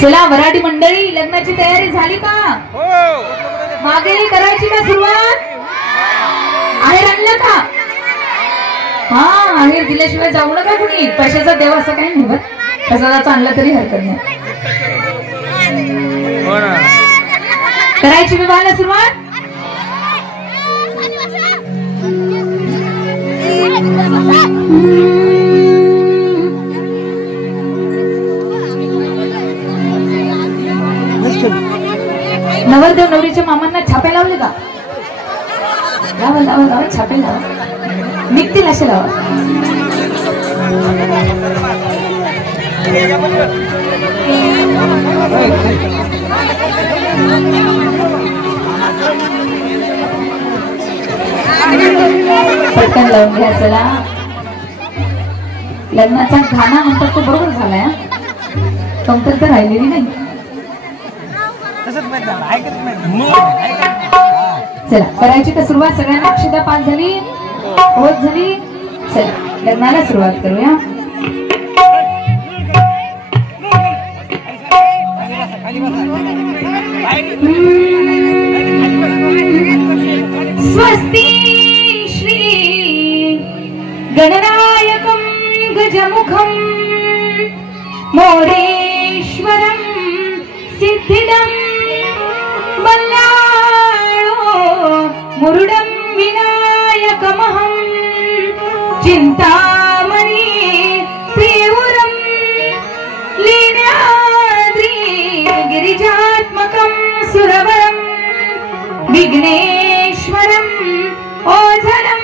चला वराडी मंडळी, लग्नाची तयारी झाली का? मागे करायची का सुरुवात? आहेर आणलं का? हा, आहेर दिल्याशिवाय जाऊ नका कुणी. पैशाचा देव असं काही नाही, कशाचा आणलं तरी हरकत नाही. करायची विवाहाला सुरुवात. नवरदेव नवरीच्या मामांना छापे लावले का? लावा लावा लावा, छापे लावा, निघतील असे लावा. पटकन लावून घ्या. चला, लग्नाचा गाणं म्हणतात तो बरोबर झालाय, कमतरता तर राहिलेली नाही. चला करायची तर सुरुवात. सगळ्यांना अक्षता पास झाली, होत झाली. चला लग्नाला सुरुवात करूया. स्वस्ति श्री गणनायकं गजमुखं मोरेश्वरं सिद्धिदं मुरुडं विनायकमहं चिन्तामणि प्रियवरं लीलाद्रि गिरिजात्मकं सुरवरं विघ्नेश्वरं ओझलं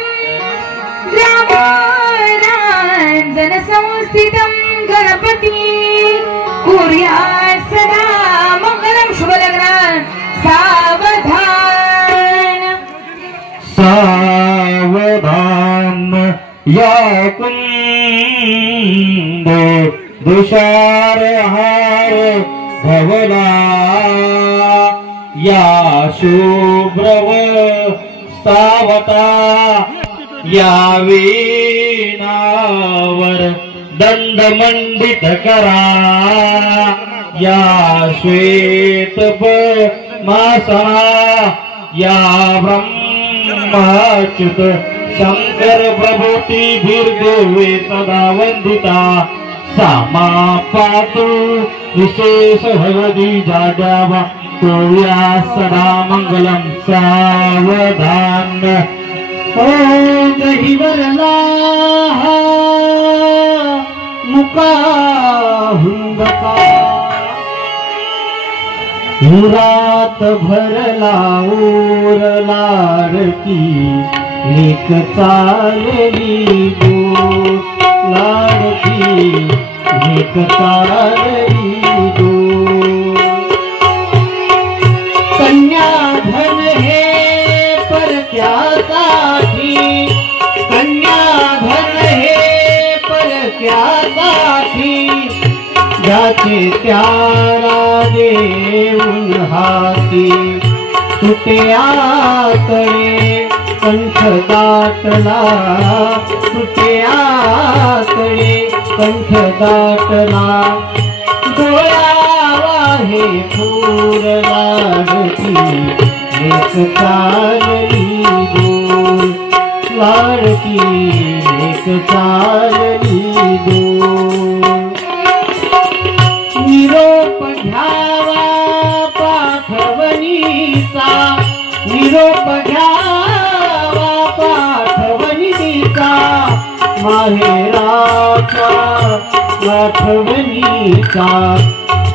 ग्रामाराञ्जन संस्थितं गणपति कुर्यात् सदा मंगलं. शुभलग्न. सावधान या कुंद दुषार हार धवला या शुभ्रव स्थावता या वीणावर दंडमंडित करा या श्वेत मासना या ब्रह्माच्युत शंकर प्रभूती भीर्देवे सदा वंदिता सामा पातु विशेष भगवती जाड्यावा कोया सदा मंगलम. सावधान ओ दहिवरला मुका हुंदका रात भरला लाडकी लेक चालली गो लाडकी लेक चालली गो. कन्याधन हे परक्यासाठी कन्याधन हे परक्यासाठी ज्याचे त्याला देऊन हाती तुटे आतळे कंठ दाटला तुटे आतळे कंठ दाटला डोळावा हे फूर लाडकी लेक चालली गोल लाडकी लेक चालली गोल. निरोप घ्यावा पाठवणीचा निरोप घ्यावा पाठवणीचा माहेराच्या आठवणीचा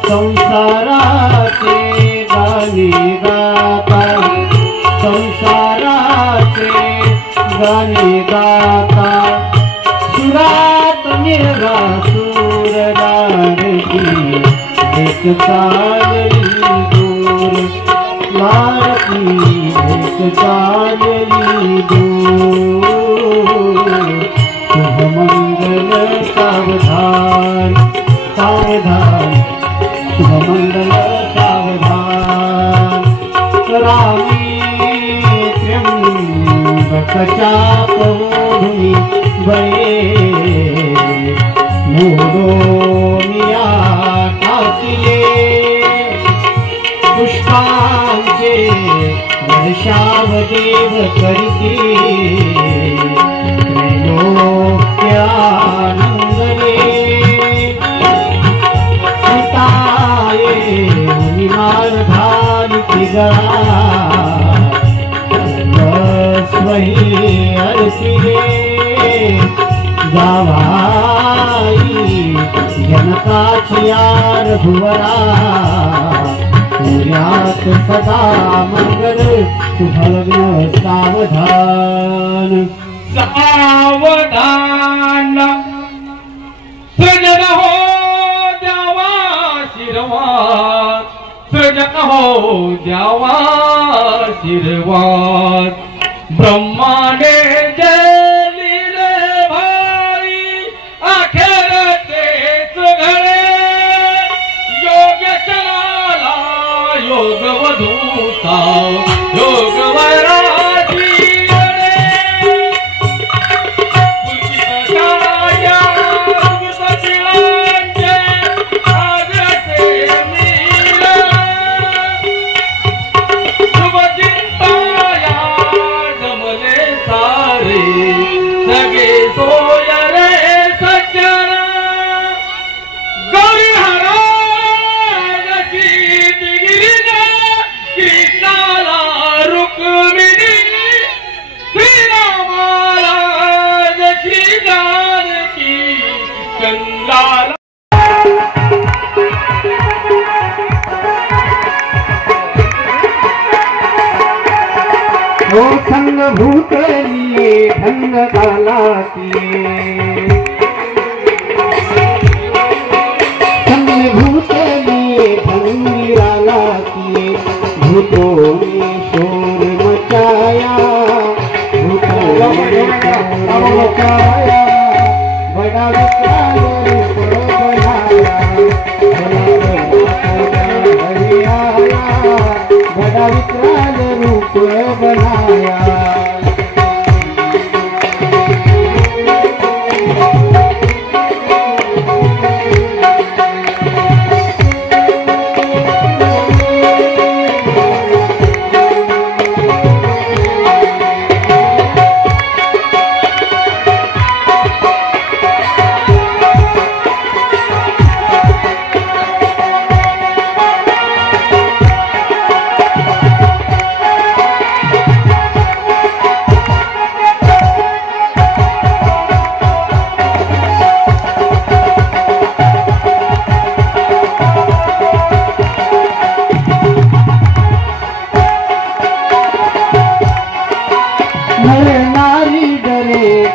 संसाराचे गाणे गाता संसाराचे गाणे गाता सुरात निर्गा सूर लाडकी एक चालली दूर लाडकी एक चालली दूर. शुभमंगल सावधान सावधान शुभमंगल सावधान. रामी त्र्यंबकच्या पौर्णिमी बळे मोडोनिया टाकिले हर्षावदेव करती त्रैलोक्यानंदने सीताये निमारधान तिगळा स्वही अर्पिले जावाई जनताची यार भुवरा पुण्यात सदा मंगल शुभलग्न सावधान सावधान सजन हो द्यावा शिरवात सजन हो द्यावा शिरवात ब्रह्माने जलिले भाई अखेर तेच घडे योग चला योग वधूता योग वराची ओ संग भूतलिये ढंग कालातिये संग भूतलिये ढंगिरालातिये भूतों ने शोर मचाया भूतों ने शोर मचाया बड़ा विशाल रूप बनाया बड़ा विशाल रूप बनाया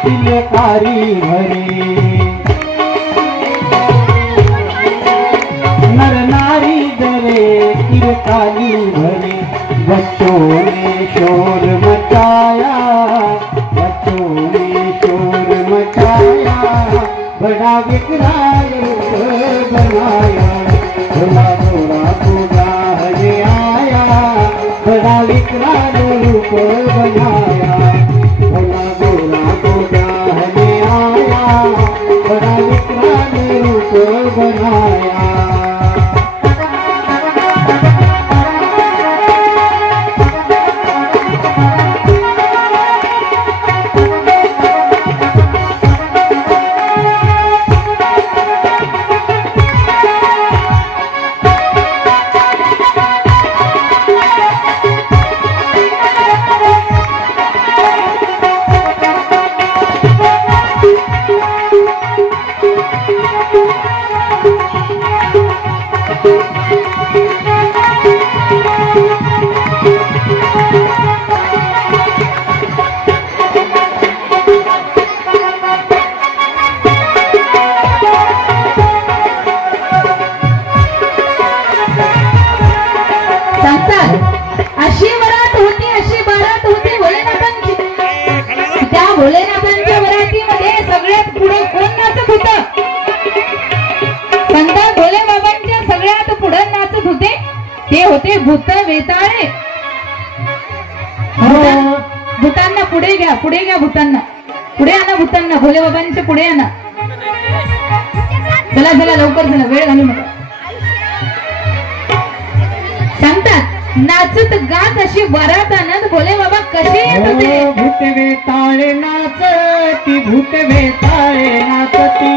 तिलकारी भरे नर नारी डरे तिलकारी भरे बच्चों ने शोर मचाया बच्चों ने शोर मचाया बड़ा विकराल रूप बनाया भोला भोला पूजा हरे आया बड़ा विकराल रूप बनाया भोला भोला पूजा हरे आया बड़ा विकराल रूप बनाया भोलेनाथांच्या वरातीमध्ये सगळ्यात पुढे कोण नाचत होतं? संत भोले बाबांच्या सगळ्यात पुढे नाचत होते ते होते भूत वेताळे. भूतांना पुढे घ्या भूतांना पुढे आणा, भूतांना भोले बाबांच्या पुढे आणा. चला चला लवकर चला, वेळ घालू नका. सांगतात नाचत गात अशी वरात आणत भोले बाबा कसे येत होते. भूतवे ताळे नाचती भूतवे ताळे नाचती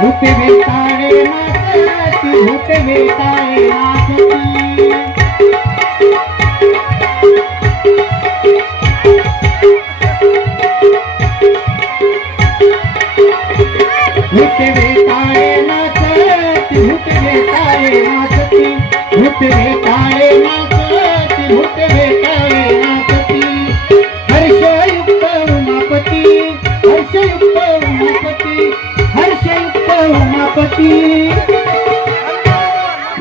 भूतवे ताळे नाचती भूतवे ताळे नाचती. भूतवे ताळे नाचती भूतवे ताळे नाचती भूतवे ताळे नाचती भूतवे ताळे नाचती. हर्षयुक्त उमापती हर्षयुक्त उमापती हर्षयुक्त उमापती.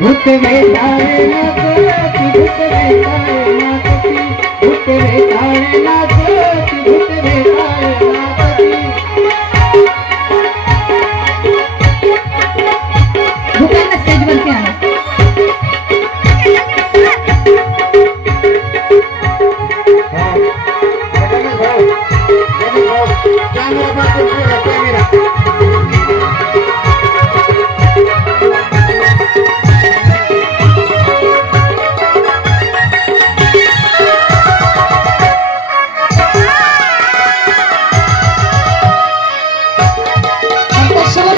भूतवे ताळे नाचती भूतवे ताळे नाचती भूतवे ताळे नाचती भूतवे ताळे नाचती. भूतांना स्टेजवरती आणा.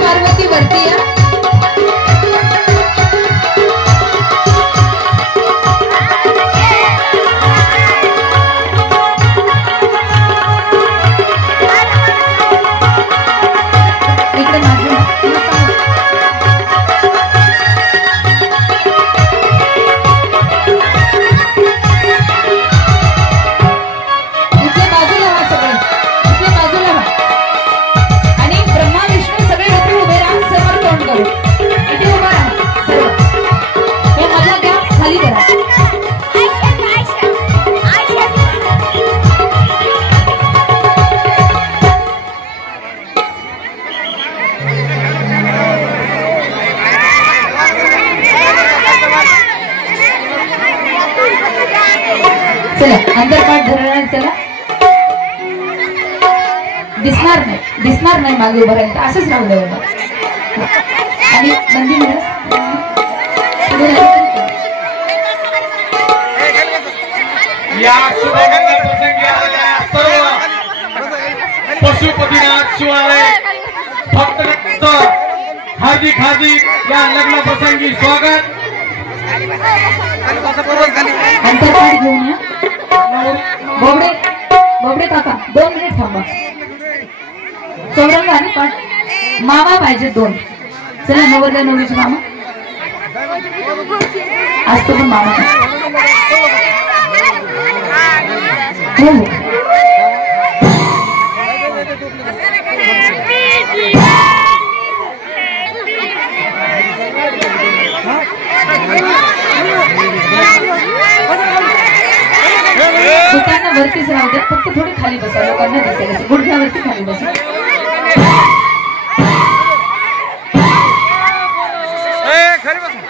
पार्वती वरती या. इकडे माझं इथल्या बाजूला व्हा सगळे इथल्या बाजूला व्हा. आणि ब्रह्मा विष्णू सगळे इथे उभे राहा. समोर तोंड करू इथे उभा राहा सर्व. हे मला द्या खाली करा. चला अंतरपाठ धरणार. चला दिसणार नाही मागे उभं राहिलं असंच राहू द्या बाबा. आणि नंदी या शुभकर्म प्रसंगी आलेल्या सर्व पशुपतीनाथ शिवालय भक्तांचं हार्दिक हार्दिक या लग्न प्रसंगी स्वागत. अंतरपाठ घेऊन या. बोबडे काका 2 मिनिट थांबा. चौरंग आणि पाठ मामा पाहिजे 2. चला नवरल्या नवरीचे मामा आज तो पण मामा हो हो. दुकाना वरतीच राहू द्या. फक्त थोडी खाली बसा. लोकांना दिसेल गुडघ्यावरती खाली बसा. खाली बसा.